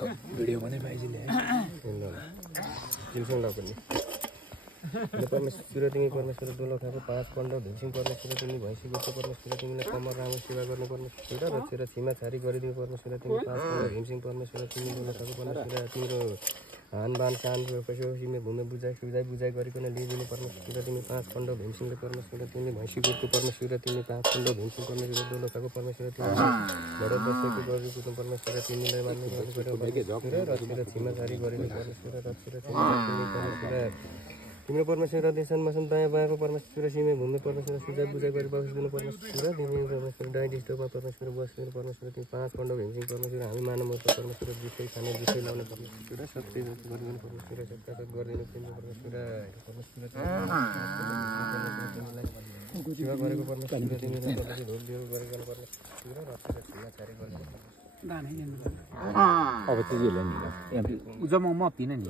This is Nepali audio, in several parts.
भिडियो भने पाइजिने जिमसँग पनि परमेश्वर तिमी परमेश्वर दोलखाको 5 पण्ड भिमसिङ परमेश्वर तिमी भैँसी गोठको परमेश्वर तिमीलाई कमर राम्रो सेवा गर्ने परमेश्वर र छिमा छारी गरिदिनु परमेश्वर तिमी 5 पण्ड भिमसिङ परमेश्वर तिमी दोलखाको परमेश्वर तिम्रो हानबान कान पशु सिमे भूमि बुझाइ गरिकन लिइदिनु परमेश्वर तिमी 5 पण्ड भिमसिङले परमेश्वर तिमी भैँसी गोठको परमेश्वर तिमी 5 पण्ड भिमसिङ परमेश्वर दोलखाको परमेश्वर तिमी बडे बसेको गरेको परमेश्वर तिमीलाई मान्ने र छिमा छारी गरिदिनु परमेश्वर र छिमा तिमी परमेश्वर तिम्रो परमेश्वर देशन मसन दायाँ बायाँको परमेश्वर सिमे भूमि परमेश्वर सुझाइ बुझाइ गरी बसिदिनु परमेश्वर तिमी परमेश्वर डाइडिस्टोमा परमेश्वर बसिदिनु परमेश्वर तिमी 5 पण्ड भिमसिङ परमेश्वर हामी मानवको परमेश्वर जुठै खाने जुठै लाउने परमेश्वर सत्य गरिदिनु परमेश्वर सत्यासत गरिदिनु तिम्रो परमेश्वर सेवा गरेको परमेश्वर तिमीलाई ढोल दियो गरेको परमेश्वर र छिमा छारी गरिदिनु अब त्यतिले नि उज म पिन नि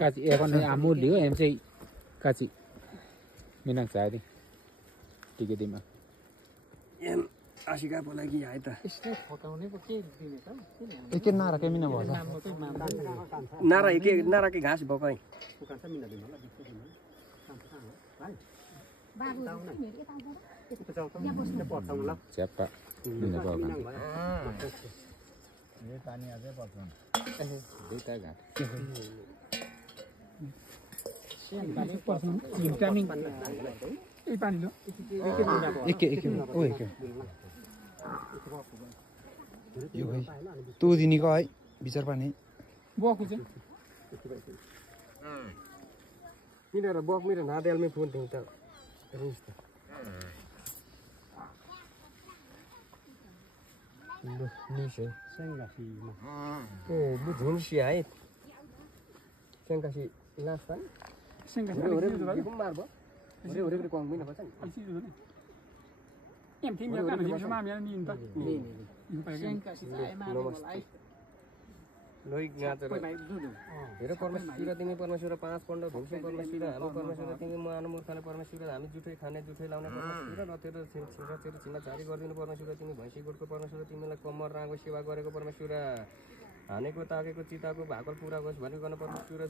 काची एकोन आमु लियो एम चाहिँ काची मिनाङ सारी टिके दिमा एम आशिका बोलाकी आए त यसले फटाउने पो के दिने त एके नारा के मिना भन्छ नारा के घाँस भकै च्याप्पा मिना भगन यो पानी अझै पर्छ दुईटा घाट एके ओ एके यो भाइ तँ दिनीको है विचार पानी बको चाहिँ किनेर बक मेरो नादेलमै फोन थिङ त रुस त निसे सेंगासीमा ए बु झुनसी है सेंगासी लास्ट वान सेंगासी ओरे मार भयो ओरे कम पनि भन्छ नि अहिले चाहिँ एम थिम यो कान हिम समा मेरो नि त सेंगासी चाहिँ मार्नु मलाई लोइ गाजर हेर परमेश्वर तिमी परमेश्वर 5 पण्ड भिमसिङ परमेश्वर हाम्रो परमेश्वर तिमी मानव मूर्खले परमेश्वर हामी जुठै खाने जुठै लाउने परमेश्वर र तेरो छिमा छारी गरिदिनु परमेश्वर तिमी भैँसी गोठको परमेश्वर तिमीलाई कम्मर राँगो सेवा गरेको परमेश्वर हानेको ताकेको चिताको भाकल पुरा होस् भनिकन परमेश्वर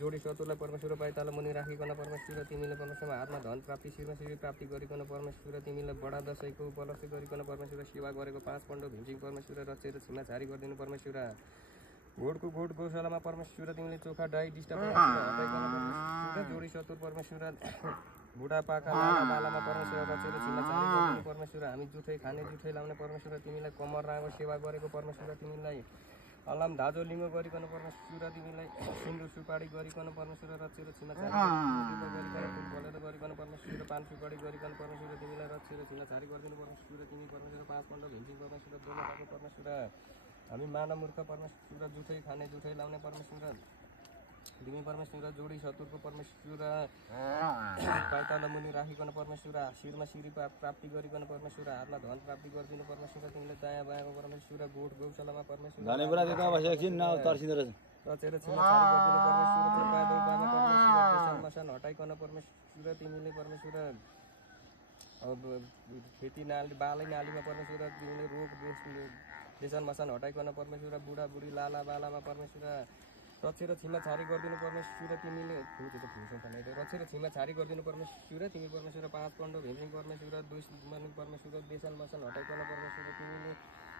जोडी सतुरलाई परमेश्वर पाइताला मुनि राखिकन परमेश्वर तिमीले परमेश्वर हातमा धन प्राप्ति शिरमा श्री प्राप्ति गरिकन परमेश्वर तिमीलाई बडा दशैको उपलक्ष्य गरिकन परमेश्वर सेवा गरेको 5 पण्ड भिमसिङ परमेश्वर र छिमा छारी गरिदिनु परमेश्वर घोडको घोड गौशालामा परमेश्वर तिमीले चोखा डाइ डिस्टा हटाइकन परमेश्वर जोडी सतुर परमेश्वर बुढापाका लालामा परमेश्वर रचेर छिमा छारी गरिदिनु परमेश्वर हामी जुठै खाने जुठै लाउने परमेश्वर तिमीलाई कमर राँगो सेवा गरेको परमेश्वर तिमीलाई अलाम धाजो लिङ्गो गरिकन परमेश्वर तिमीलाई सिन्दुर सुपाडी गरिकन परमेश्वर रचेर छिमा छारी गरिकन परमेश्वर पान सुपाडी गरिकन परमेश्वर तिमीलाई रचेर छिमा छारी गरिदिनु परमेश्वर तिमी परमेश्वर 5 पण्ड भिमसिङ परमेश्वर दोलखाको परमेश्वर हामी मानव मूर्ख परमेश्वर जुठै खाने जुठै लाउने परमेश्वर तिमी परमेश्वर जोडी सतुरको परमेश्वर पाइताला मुनि राखिकन परमेश्वर शिरमा श्री प्राप्ति गरिकन परमेश्वर हातमा धन प्राप्ति गरिदिनु परमेश्वर तिमीले दायाँ बायाँको परमेश्वर गोठ गौशालामा परमेश्वर रचेर छिमा छारी गरिदिनु परमेश्वर मसान हटाइकन परमेश्वर तिमीले परमेश्वर अब खेती नाली बालै नालीमा परमेश्वर तिमीले रोग देशन मसान हटाइकन परमेश्वर बुढा बुढी लाला बालामा परमेश्वर रचेर छिमा छारी गरिदिनु परमेश्वर तिमीले रचेर छिमा छारी गरिदिनु परमेश्वर तिमी परमेश्वर 5 पण्ड भिमसिङ परमेश्वर दुश्मन परमेश्वर देशन मसान हटाइकन परमेश्वर तिमीले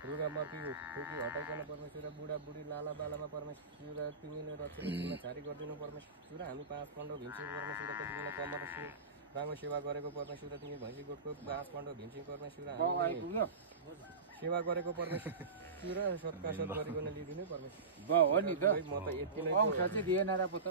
रुगा मर्की खोकी हटाइकन परमेश्वर बुढा बुढी लाला बालामा परमेश्वर तिमीले रचेर छिमा छारी गरिदिनु परमेश्वर हामी 5 पण्ड भिमसिङ परमेश्वर तिमीलाई कमर राँगो सेवा गरेको परमेश्वर तिमी भैँसी गोठको 5 पण्ड भिमसिङ परमेश्वर सेवा गरेको परमेश्वर सत्कासत गरिकन लिइदिनु परमेश्वर हो नि त म त यति नै दिएन र पो त